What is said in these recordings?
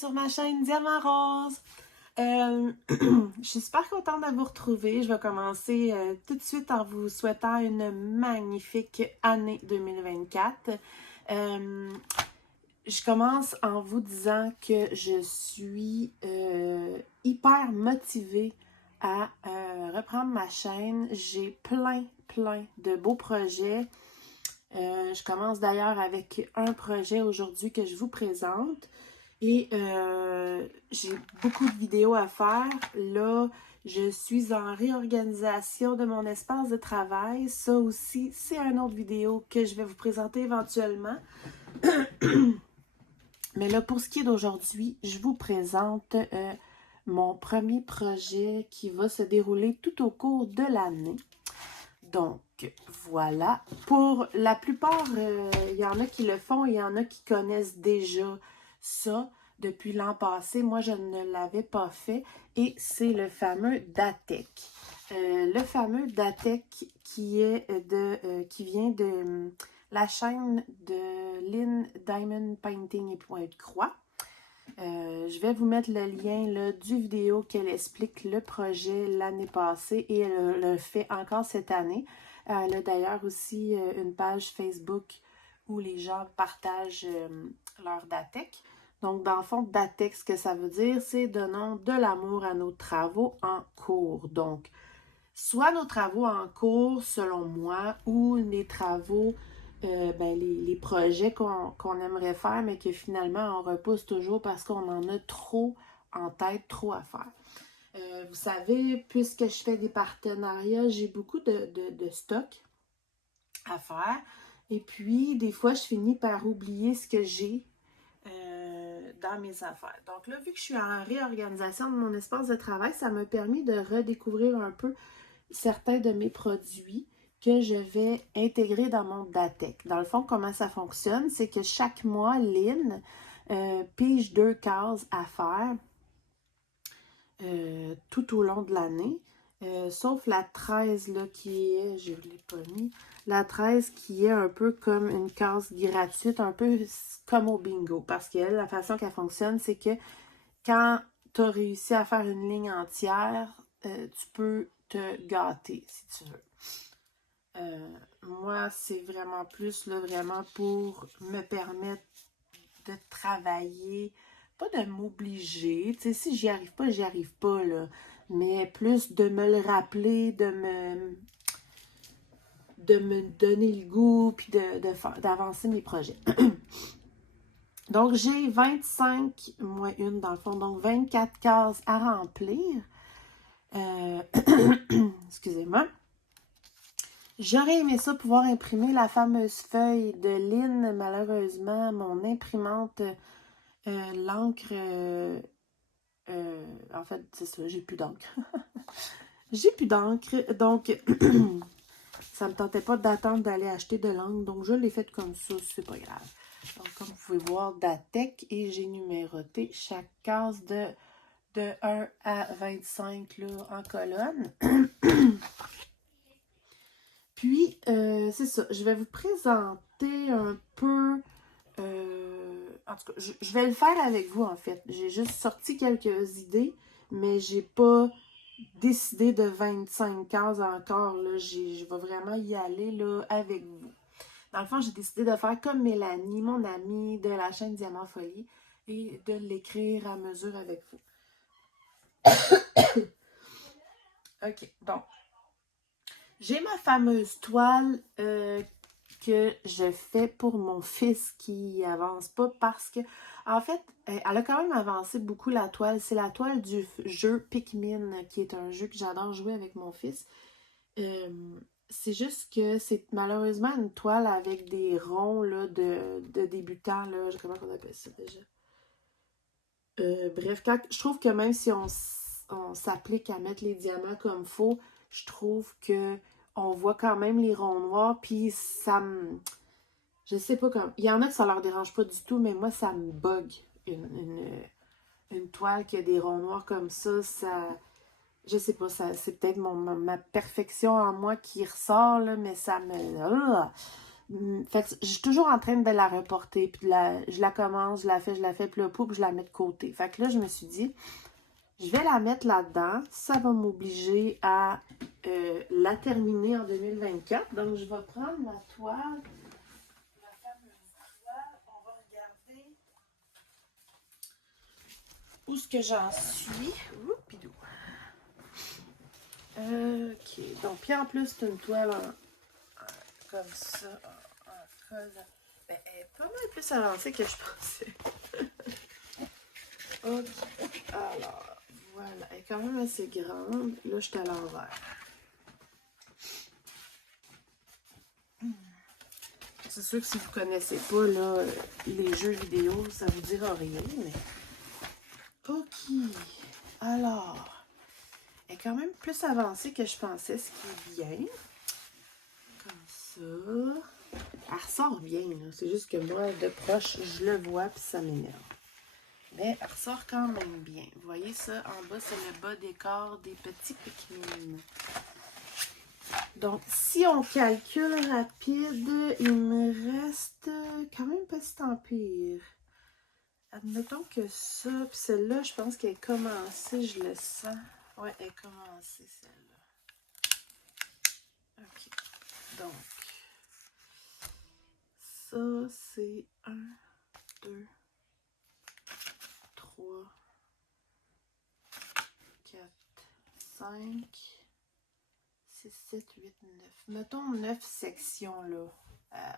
sur ma chaîne Diamant Rose. Je suis super contente de vous retrouver. Je vais commencer tout de suite en vous souhaitant une magnifique année 2024. Je commence en vous disant que je suis hyper motivée à reprendre ma chaîne. J'ai plein de beaux projets. Je commence d'ailleurs avec un projet aujourd'hui que je vous présente. Et j'ai beaucoup de vidéos à faire. Là, je suis en réorganisation de mon espace de travail. Ça aussi, c'est une autre vidéo que je vais vous présenter éventuellement. Mais là, pour ce qui est d'aujourd'hui, je vous présente mon premier projet qui va se dérouler tout au cours de l'année. Donc, voilà. Pour la plupart, il y en a qui le font, il y en a qui connaissent déjà ça depuis l'an passé. Moi, je ne l'avais pas fait et c'est le fameux DATEC. Le fameux DATEC qui vient de la chaîne de Lynn Diamond Painting et Point de Croix. Je vais vous mettre le lien là, du vidéo qu'elle explique le projet l'année passée et elle le fait encore cette année. Elle a d'ailleurs aussi une page Facebook où les gens partagent leur DATEC. Donc, dans le fond, DATEC, ce que ça veut dire, c'est donnons de l'amour à nos travaux en cours. Donc, soit nos travaux en cours, selon moi, ou les travaux les projets qu'on aimerait faire, mais que finalement on repousse toujours parce qu'on en a trop en tête, trop à faire. Vous savez, puisque je fais des partenariats, j'ai beaucoup de stock à faire. Et puis, des fois, je finis par oublier ce que j'ai dans mes affaires. Donc là, vu que je suis en réorganisation de mon espace de travail, ça m'a permis de redécouvrir un peu certains de mes produits que je vais intégrer dans mon DATEC. Dans le fond, comment ça fonctionne, c'est que chaque mois, Lynn pige 2 cases à faire tout au long de l'année. Sauf la 13 là, qui est, je ne l'ai pas mis, la 13 qui est un peu comme une case gratuite, un peu comme au bingo. Parce que la façon qu'elle fonctionne, c'est que quand tu as réussi à faire une ligne entière, tu peux te gâter si tu veux. Moi, c'est vraiment plus là, vraiment pour me permettre de travailler, pas de m'obliger. Tu sais, si j'y arrive pas, là. Mais plus de me le rappeler, de me donner le goût, puis d'avancer mes projets. Donc, j'ai 25 moins une dans le fond, donc 24 cases à remplir. Excusez-moi. J'aurais aimé ça pouvoir imprimer la fameuse feuille de Lynn. Malheureusement, mon imprimante, l'encre, en fait, c'est ça, j'ai plus d'encre. J'ai plus d'encre, donc ça me tentait pas d'attendre d'aller acheter de l'encre, donc je l'ai faite comme ça, c'est pas grave. Donc, comme vous pouvez voir, DATEC, et j'ai numéroté chaque case de 1 à 25 là, en colonne. Puis, c'est ça, je vais vous présenter un peu, en tout cas, je vais le faire avec vous en fait. J'ai juste sorti quelques idées, mais j'ai pas décidé de 25 cases encore, là. Je vais vraiment y aller là, avec vous. Dans le fond, j'ai décidé de faire comme Mélanie, mon amie de la chaîne Diamant Folie, et de l'écrire à mesure avec vous. OK, donc, j'ai ma fameuse toile que je fais pour mon fils qui avance pas parce que, en fait, elle a quand même avancé beaucoup la toile. C'est la toile du jeu Pikmin, qui est un jeu que j'adore jouer avec mon fils. C'est juste que c'est malheureusement une toile avec des ronds là, de débutants. Là, comment on appelle ça déjà? Bref, je trouve que même si on s'applique à mettre les diamants comme faut, je trouve que on voit quand même les ronds noirs, puis ça me... Je sais pas comment... Il y en a que ça leur dérange pas du tout, mais moi, ça me bug. Une toile qui a des ronds noirs comme ça... Je sais pas, c'est peut-être ma perfection en moi qui ressort, là, mais ça me... Fait que je suis toujours en train de la reporter, puis je la commence, je la fais, puis le poupe, je la mets de côté. Fait que là, je me suis dit, je vais la mettre là-dedans. Ça va m'obliger à la terminer en 2024. Donc, je vais prendre ma toile, la fameuse toile. On va regarder où est-ce que j'en suis. Oupidou. OK. Donc, puis en plus, c'est une toile comme ça, en colle. Ben, elle est pas mal plus avancée que je pensais. OK. Alors, voilà. Elle est quand même assez grande. Là, je suis à l'envers. C'est sûr que si vous ne connaissez pas là, les jeux vidéo, ça vous dira rien, mais... OK. Alors, elle est quand même plus avancée que je pensais, ce qui est bien. Comme ça. Elle ressort bien, là. C'est juste que moi, de proche, je le vois puis ça m'énerve. Mais elle ressort quand même bien. Vous voyez ça, en bas, c'est le bas des corps des petits Pikmin. Donc, si on calcule rapide, il me reste quand même pas si tant pire. Admettons que ça, puis celle-là, je pense qu'elle est commencée, je le sens. Ouais, elle est commencée, celle-là. OK. Donc, ça, c'est 1, 2, 3, 4, 5, 6, 7, 8, 9. Mettons 9 sections, là.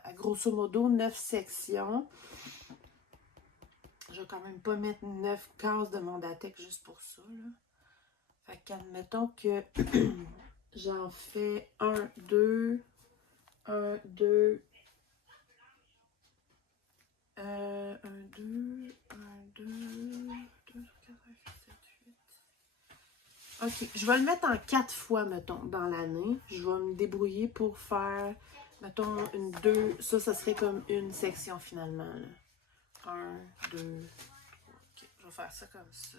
À grosso modo, 9 sections. Je vais quand même pas mettre 9 cases de Mondatec juste pour ça, là. Fait qu'admettons que j'en fais 1, 2, 1, 2, 1, 2, 1, 2, 2, 4, 5, 7, 8. OK, je vais le mettre en 4 fois, mettons, dans l'année. Je vais me débrouiller pour faire, mettons, une 2. Ça serait comme une section finalement, là. 1, 2, 3. OK, je vais faire ça comme ça.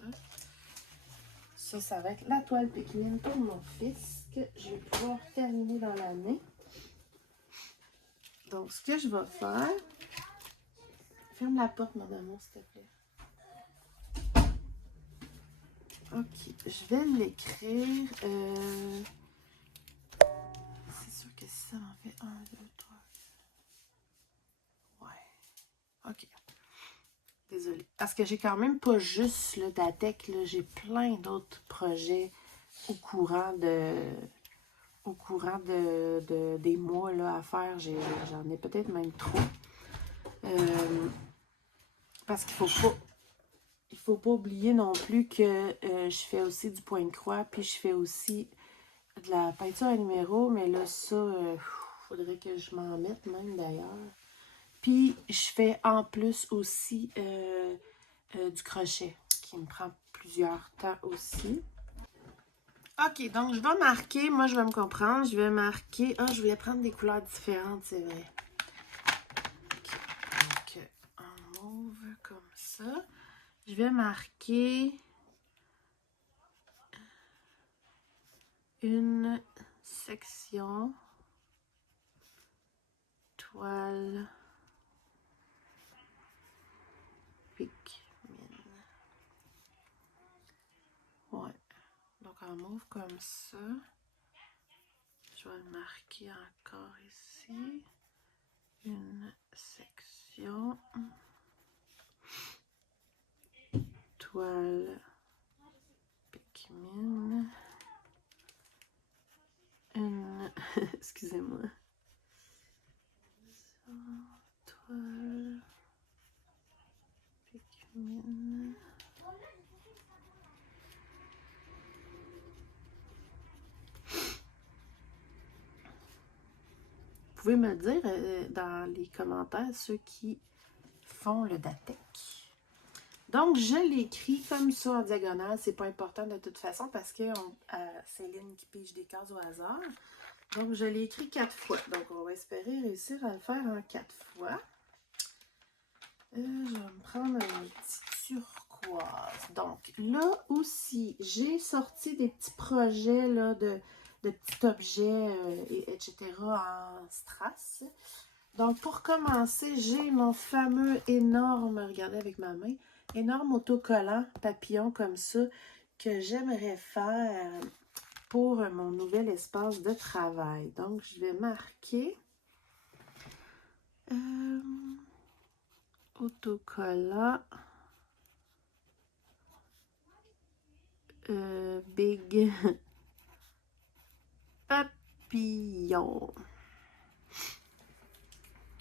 Ça va être la toile Pikmin pour mon fils que je vais pouvoir terminer dans l'année. Donc, ce que je vais faire... Ferme la porte, mon amour, s'il te plaît. OK, je vais l'écrire. C'est sûr que ça en fait 1, 2, 3. Ouais. OK. Désolée. Parce que j'ai quand même pas juste le Datec, là. J'ai plein d'autres projets au courant des mois là, à faire. J'en ai peut-être même trop. Parce qu'il faut pas oublier non plus que je fais aussi du point de croix, puis je fais aussi de la peinture à numéro, mais là, ça, faudrait que je m'en mette même d'ailleurs. Puis, je fais en plus aussi du crochet, qui me prend plusieurs temps aussi. OK, donc je vais marquer, moi je vais me comprendre, je vais marquer, je voulais prendre des couleurs différentes, c'est vrai. OK, donc en mauve comme ça. Je vais marquer une section toile Pikmin. Ouais. Donc en mauve comme ça. Je vais le marquer encore ici. Une section toile Pikmin. Une... Excusez-moi. Toile Pikmin. Vous pouvez me dire dans les commentaires ceux qui font le Datec. Donc, je l'écris comme ça en diagonale. C'est pas important de toute façon parce que Céline qui pige des cases au hasard. Donc, je l'ai écrit 4 fois. Donc, on va espérer réussir à le faire en 4 fois. Je vais me prendre un petit turquoise. Donc, là aussi, j'ai sorti des petits projets là, de petits objets, etc. en strass. Donc, pour commencer, j'ai mon fameux énorme, regardez avec ma main, énorme autocollant papillon comme ça que j'aimerais faire pour mon nouvel espace de travail. Donc, je vais marquer autocollant Big Papillon.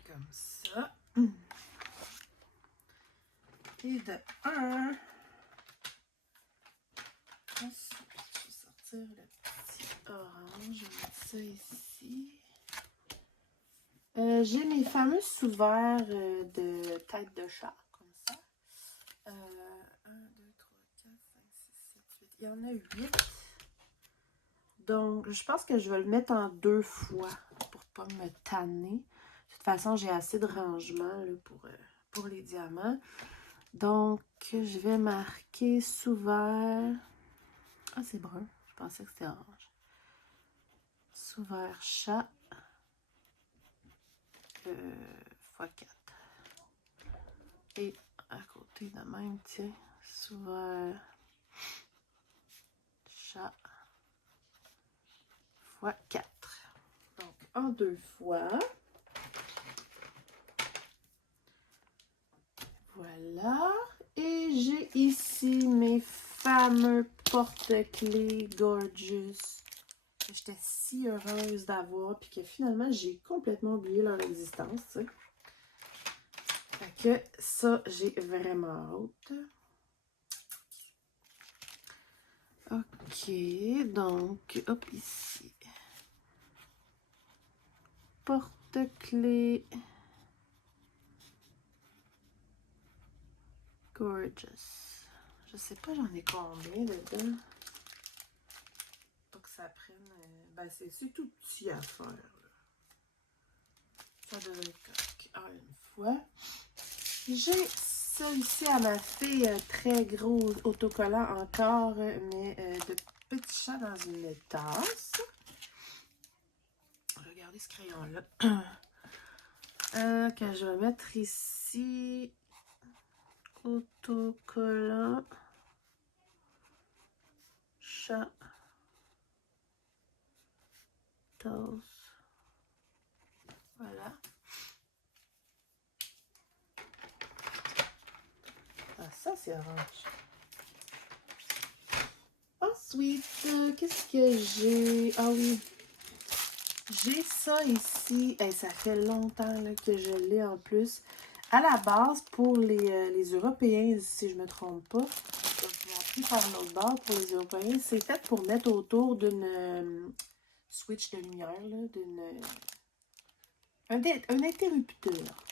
Comme ça. Et de un. Ensuite, je vais sortir le petit orange. Je vais mettre ça ici. J'ai mes fameux sous-verts de tête de chat, comme ça. 1, 2, 3, 4, 5, 6, 7, 8. Il y en a 8. Donc, je pense que je vais le mettre en 2 fois pour pas me tanner. De toute façon, j'ai assez de rangement là, pour les diamants. Donc, je vais marquer sous-vert. Ah, c'est brun. Je pensais que c'était orange. Sous-vert chat. x4. Et à côté de même, tiens, sous-vert chat x4. Donc, en 2 fois. Voilà. Et j'ai ici mes fameux porte-clés Gorgeous que j'étais si heureuse d'avoir puis que finalement j'ai complètement oublié leur existence. T'sais. Fait que ça, j'ai vraiment hâte. Ok, donc, hop, ici. Porte-clés Gorgeous. Je sais pas, j'en ai combien dedans. Pas que ça prenne. Ben, c'est tout petit à faire. Là. Ça devrait être correct. Ah, une fois. J'ai celui-ci à ma fille, très gros autocollant encore, mais de petits chats dans une tasse. Regardez ce crayon-là. Que je vais mettre ici. Autocollant. Chat. Tasse. Voilà. Ah, ça, c'est orange. Ensuite, qu'est-ce que j'ai? Ah oui. J'ai ça ici. Hey, ça fait longtemps là, que je l'ai en plus. À la base, pour les Européens, si je ne me trompe pas, je vais vous montrer par l'autre bord pour les Européens, c'est fait pour mettre autour d'une switch de lumière, un interrupteur.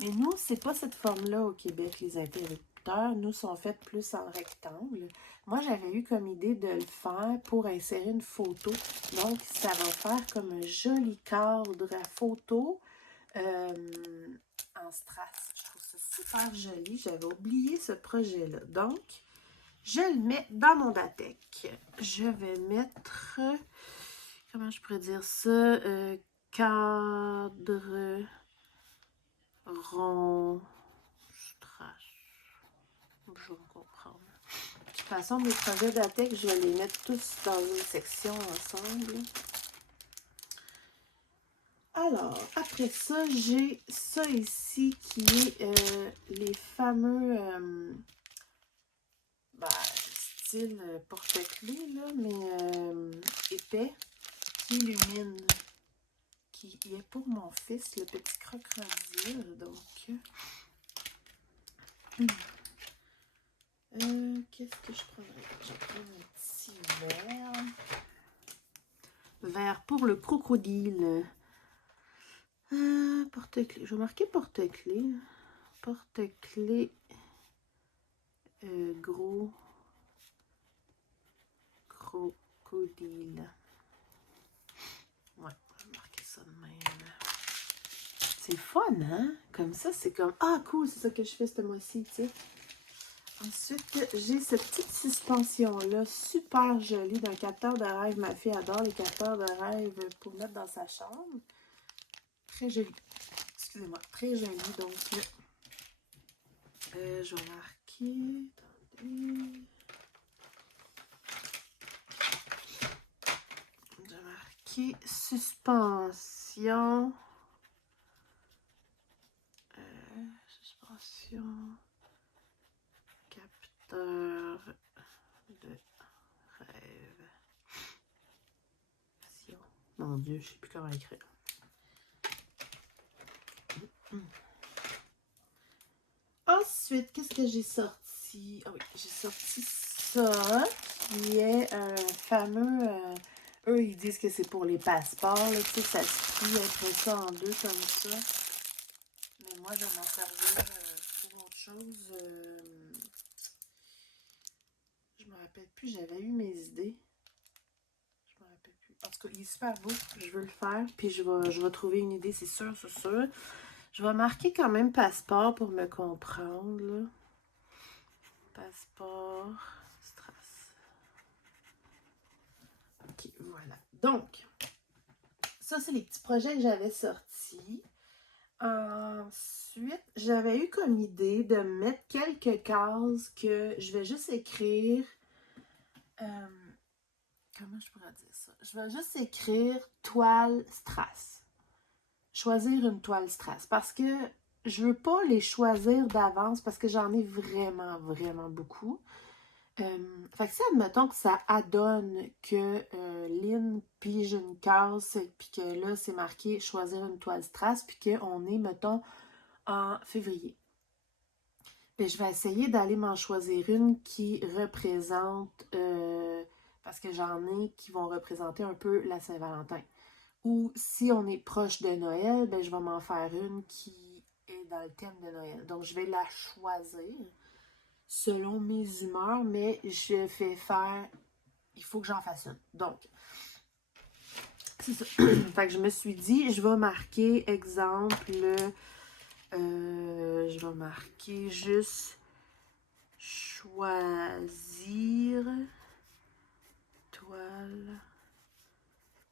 Mais nous, c'est pas cette forme-là au Québec, les interrupteurs. Nous, sont faits plus en rectangle. Moi, j'avais eu comme idée de le faire pour insérer une photo. Donc, ça va faire comme un joli cadre à photo en strass. Je trouve ça super joli. J'avais oublié ce projet-là. Donc, je le mets dans mon Datec. Je vais mettre, comment je pourrais dire ça, cadre rond strass. Je vais comprendre. De toute façon, mes projets Datec, je vais les mettre tous dans une section ensemble. Alors, après ça, j'ai ça ici qui est les fameux style porte-clés, là, mais épais, qui illumine, qui est pour mon fils, le petit crocodile. Donc, qu'est-ce que je prendrais? Je vais prendre un petit verre. Verre pour le crocodile. Porte-clés. Je vais marquer porte-clés. Porte-clés. Gros. Crocodile. Ouais, je vais marquer ça de même. C'est fun, hein? Comme ça, c'est comme... Ah, cool, c'est ça que je fais ce mois-ci, tu sais. Ensuite, j'ai cette petite suspension-là, super jolie, d'un capteur de rêve. Ma fille adore les capteurs de rêve pour mettre dans sa chambre. Très joli. excusez-moi, très joli. Donc, je vais marquer. Attendez. Je vais marquer suspension. Suspension. Capteur de rêve. Mon Dieu, je ne sais plus comment écrire. Ensuite, qu'est-ce que j'ai sorti? Ah oui, j'ai sorti ça, qui est un fameux... eux, ils disent que c'est pour les passeports, là, tu sais, ça se plie, après ça en deux comme ça. Mais moi, je vais m'en servir pour autre chose. Je me rappelle plus, j'avais eu mes idées. Je me rappelle plus. En tout cas, il est super beau, je veux le faire, puis je vais trouver une idée, c'est sûr, c'est sûr. Je vais marquer quand même passeport pour me comprendre, là. Passeport, strass. Ok, voilà. Donc, ça, c'est les petits projets que j'avais sortis. Ensuite, j'avais eu comme idée de mettre quelques cases que je vais juste écrire. Comment je pourrais dire ça? Je vais juste écrire toile strass. Choisir une toile strass. Parce que je veux pas les choisir d'avance parce que j'en ai vraiment, vraiment beaucoup. Fait que si, admettons que ça adonne que Lynn pige une case, puis que là, c'est marqué choisir une toile strass, puis qu'on est, mettons, en février. Et je vais essayer d'aller m'en choisir une qui représente, parce que j'en ai qui vont représenter un peu la Saint-Valentin. Ou si on est proche de Noël, ben, je vais m'en faire une qui est dans le thème de Noël. Donc, je vais la choisir selon mes humeurs, mais je fais faire, il faut que j'en fasse une. Donc, c'est ça. Fait que je me suis dit, je vais marquer, exemple, je vais marquer juste choisir toile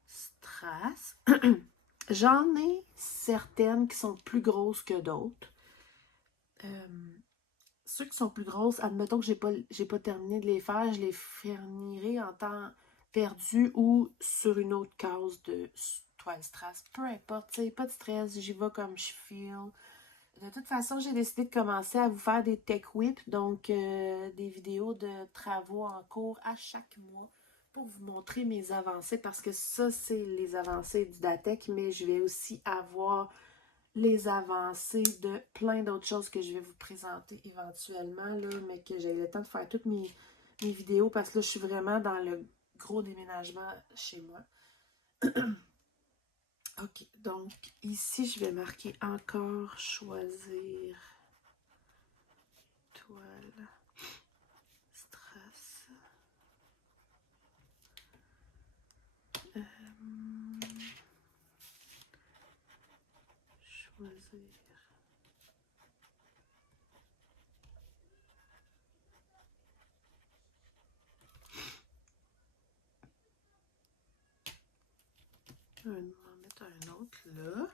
strass. J'en ai certaines qui sont plus grosses que d'autres. Ceux qui sont plus grosses, admettons que j'ai pas terminé de les faire, je les fournirai en temps perdu ou sur une autre case de toile strass. Peu importe, tu sais, pas de stress, j'y vais comme je feel. De toute façon, j'ai décidé de commencer à vous faire des tech whips, donc des vidéos de travaux en cours à chaque mois pour vous montrer mes avancées, parce que ça, c'est les avancées du DATEC, mais je vais aussi avoir les avancées de plein d'autres choses que je vais vous présenter éventuellement, là, mais que j'ai le temps de faire toutes mes vidéos parce que là, je suis vraiment dans le gros déménagement chez moi. Ok, donc ici, je vais marquer encore choisir toile strass. Choisir. On va en mettre un autre là.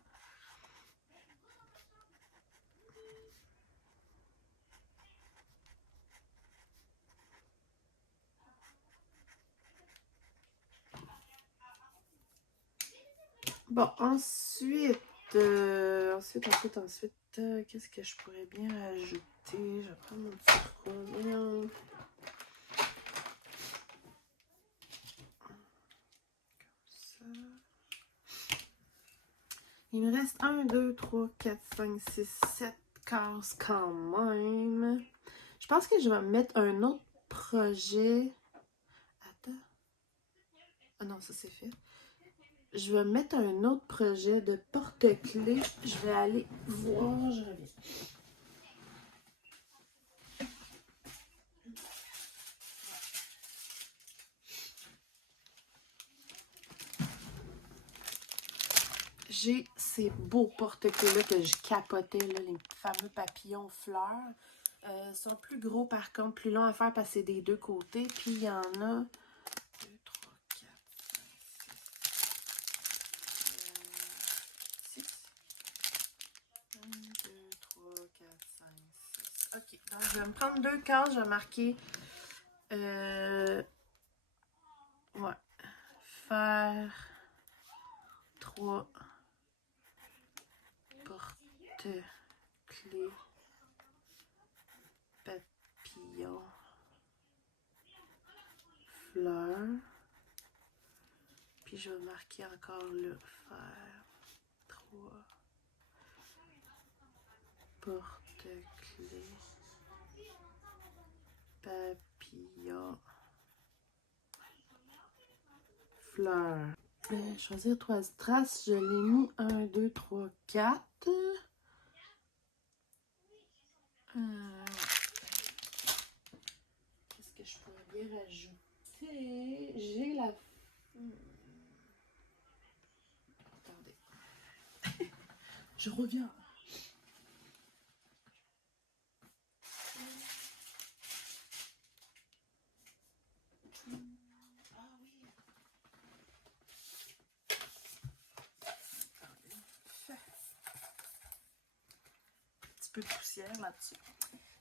Bon, ensuite, qu'est-ce que je pourrais bien rajouter? Je vais prendre mon petit crayon. Comme ça. Il me reste 1, 2, 3, 4, 5, 6, 7 cases quand même. Je pense que je vais mettre un autre projet. Attends. Ah non, ça c'est fait. Je vais mettre un autre projet de porte-clés. Je vais aller voir, je reviens. J'ai ces beaux porte-clés-là que je capotais, là, les fameux papillons fleurs. Ils sont plus gros par contre, plus longs à faire parce que c'est des deux côtés. Puis il y en a 2, 3, 4, 5, 6. je vais me prendre 2 cases, je vais marquer ouais, faire 3 porte-clés papillons fleurs. Puis je vais marquer encore là, faire 3 porte-clés papillons fleurs. Choisir 3 strass, je l'ai mis 1, 2, 3, 4. Qu'est-ce que je pourrais bien rajouter? J'ai la... Attendez. Je reviens. Ah oui. Un petit peu de poussière là-dessus.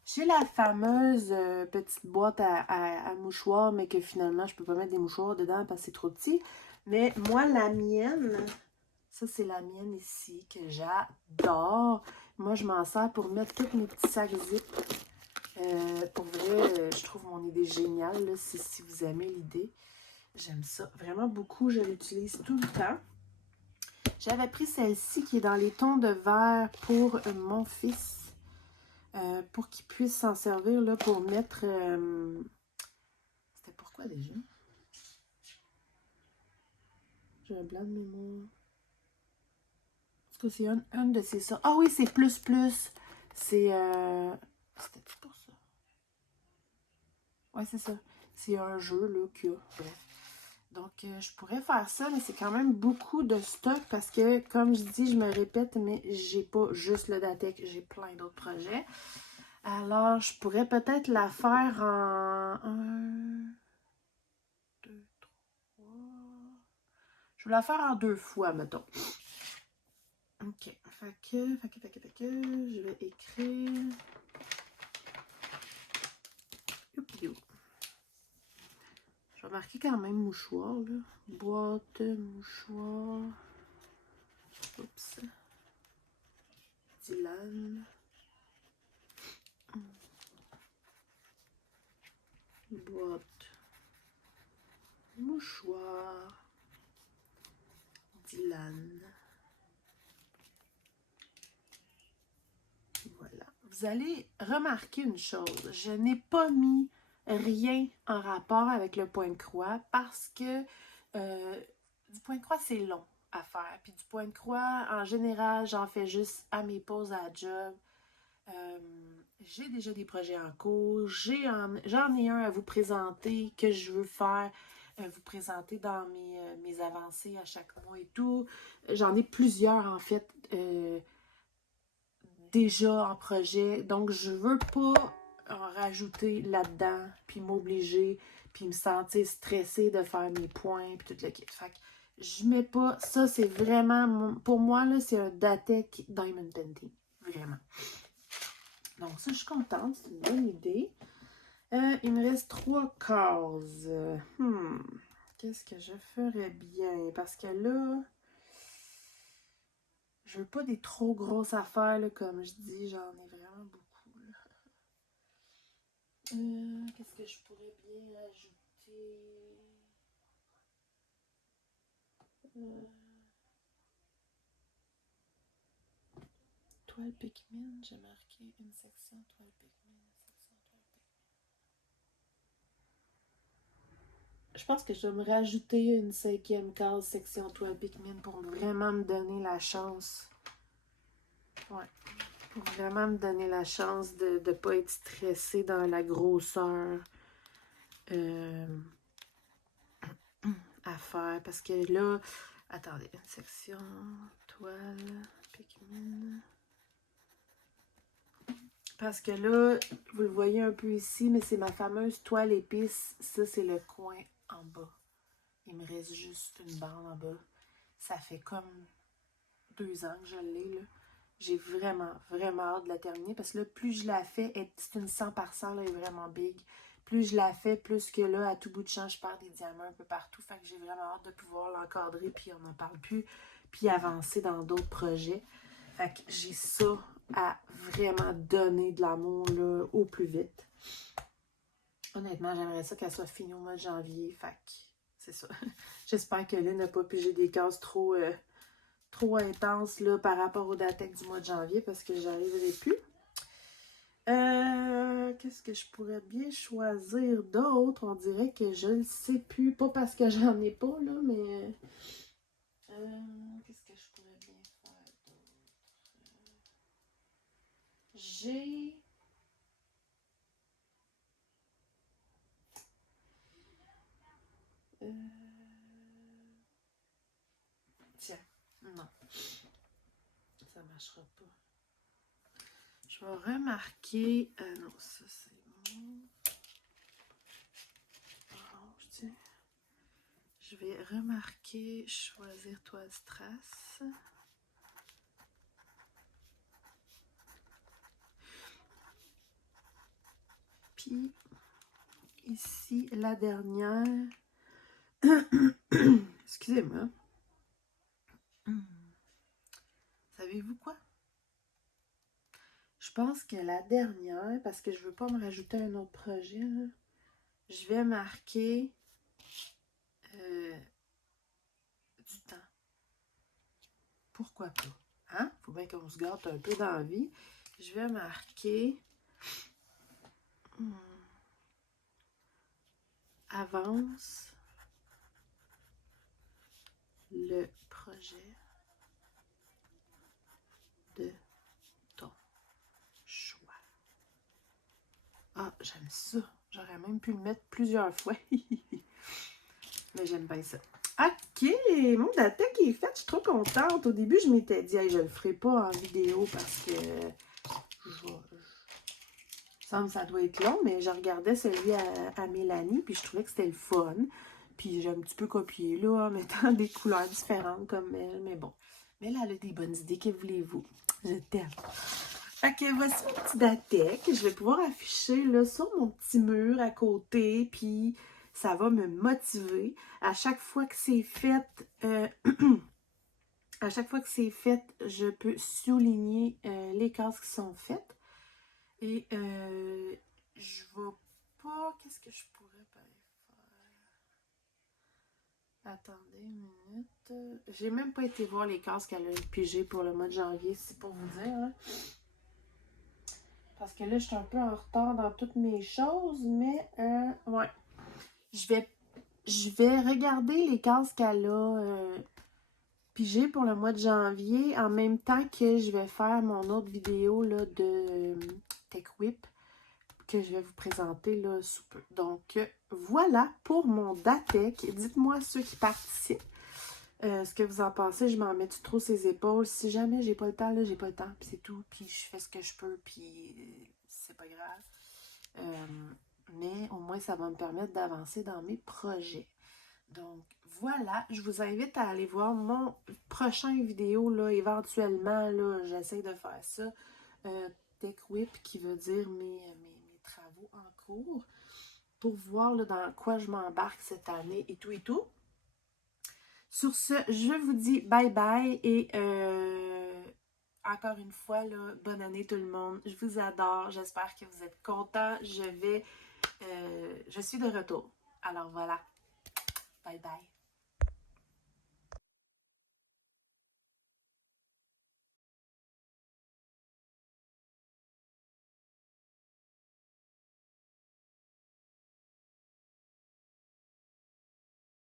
J'ai la fameuse petite boîte à mouchoirs, mais que finalement, je peux pas mettre des mouchoirs dedans parce que c'est trop petit. Mais moi, la mienne, ça c'est la mienne ici, que j'adore. Moi, je m'en sers pour mettre tous mes petits sacs zip. Pour vrai, je trouve mon idée géniale, là, si vous aimez l'idée. J'aime ça vraiment beaucoup, je l'utilise tout le temps. J'avais pris celle-ci qui est dans les tons de vert pour mon fils. Pour qu'il puisse s'en servir là, pour mettre... C'était pourquoi déjà? J'ai un blanc de mémoire. Est-ce que c'est un de ces sortes? Ah oui, c'est plus plus. C'est... C'était pour ça. Ouais, c'est ça. C'est un jeu là qu'il y a. Bref. Donc, je pourrais faire ça, mais c'est quand même beaucoup de stock parce que, comme je dis, je me répète, mais j'ai pas juste le Datec, j'ai plein d'autres projets. Alors, je pourrais peut-être la faire en 1, 2, 3. Je vais la faire en 2 fois, mettons. Ok. Fait que, je vais écrire. Youpi-you. Je vais marquer quand même mouchoir, là. Boîte, mouchoir. Oups. Dylan. Boîte. Mouchoir. Dylan. Voilà. Vous allez remarquer une chose. Je n'ai pas mis rien en rapport avec le point de croix parce que du point de croix, c'est long à faire. Puis du point de croix, en général, j'en fais juste à mes pauses à la job. J'ai déjà des projets en cours. J'en ai un à vous présenter que je veux faire. Vous présenter dans mes avancées à chaque mois et tout. J'en ai plusieurs, en fait, déjà en projet. Donc, je veux pas en rajouter là-dedans, puis m'obliger, puis me sentir stressée de faire mes points, puis tout le kit. Fait que je mets pas... Ça, c'est vraiment... Pour moi, là, c'est un Datec Diamond Painting. Vraiment. Donc, ça, je suis contente. C'est une bonne idée. Il me reste 3 cases. Qu'est-ce que je ferais bien? Parce que là... Je veux pas des trop grosses affaires, là, comme je dis. J'en ai vraiment beaucoup, là. Qu'est-ce que je pourrais bien ajouter? Toile Pikmin, j'ai marqué une section toile Pikmin, une section toile Pikmin. Je pense que je dois me rajouter une 5e case section toile Pikmin pour vraiment me donner la chance. Ouais. Pour vraiment me donner la chance de ne pas être stressée dans la grosseur à faire. Parce que là, attendez, une section toile Pikmin. Parce que là, vous le voyez un peu ici, mais c'est ma fameuse toile épice. Ça, c'est le coin en bas. Il me reste juste une bande en bas. Ça fait comme 2 ans que je l'ai, là. J'ai vraiment, vraiment hâte de la terminer parce que là, plus je la fais, c'est une 100 par 100, là, elle est vraiment big. Plus je la fais, plus que là, à tout bout de champ, je perds des diamants un peu partout. Fait que j'ai vraiment hâte de pouvoir l'encadrer, puis on n'en parle plus, puis avancer dans d'autres projets. Fait que j'ai ça à vraiment donner de l'amour, là, au plus vite. Honnêtement, j'aimerais ça qu'elle soit finie au mois de janvier. Fait que c'est ça. J'espère que Lynn n'a pas pigé des cases trop intenses là, par rapport au Datec du mois de janvier parce que j'arriverai plus. Qu'est-ce que je pourrais bien choisir d'autre? On dirait que je ne sais plus. Pas parce que j'en ai pas, là, mais... qu'est-ce que je pourrais bien faire d'autre? J'ai... Tiens, non. Ça marchera pas. Je vais remarquer... non, ça c'est bon. Orange, tiens. Je vais remarquer, choisir toile strass. Puis, ici, la dernière. Excusez-moi. Savez-vous quoi? Je pense que la dernière, parce que je ne veux pas me rajouter un autre projet, là, je vais marquer du temps. Pourquoi pas? Hein? Faut bien qu'on se gâte un peu dans la vie. Je vais marquer avance le projet de ton choix. Ah, j'aime ça. J'aurais même pu le mettre plusieurs fois. Mais j'aime bien ça. OK, mon Datec est fait. Je suis trop contente. Au début, je m'étais dit, hey, je le ferai pas en vidéo parce que ça doit être long, mais je regardais celui à Mélanie, puis je trouvais que c'était le fun. Puis j'ai un petit peu copié, là, en mettant des couleurs différentes comme elle, mais bon. Mais là, elle a des bonnes idées, que voulez-vous? Je t'aime. Fait que voici mon petit Datec. Je vais pouvoir afficher là, sur mon petit mur à côté, puis ça va me motiver. À chaque fois que c'est fait, je peux souligner les cases qui sont faites. Et je vais pas... Qu'est-ce que je pourrais faire? Attendez une minute. J'ai même pas été voir les cases qu'elle a pigées pour le mois de janvier, c'est pour vous dire. Hein. Parce que là, je suis un peu en retard dans toutes mes choses, mais ouais. Je vais regarder les cases qu'elle a pigées pour le mois de janvier en même temps que je vais faire mon autre vidéo là, de Tech Whip que je vais vous présenter là sous peu. Donc, voilà pour mon Datec. Dites-moi ceux qui participent. Ce que vous en pensez, je m'en mets-tu trop ses épaules? Si jamais j'ai pas le temps, là, j'ai pas le temps, puis c'est tout. Puis je fais ce que je peux, puis c'est pas grave. Mais au moins, ça va me permettre d'avancer dans mes projets. Donc, voilà. Je vous invite à aller voir mon prochain vidéo, là, éventuellement, là, j'essaie de faire ça. Tech Whip, qui veut dire mes travaux en cours, pour voir là, dans quoi je m'embarque cette année et tout et tout. Sur ce, je vous dis bye bye et encore une fois, là, bonne année tout le monde. Je vous adore. J'espère que vous êtes contents. Je suis de retour. Alors voilà. Bye bye.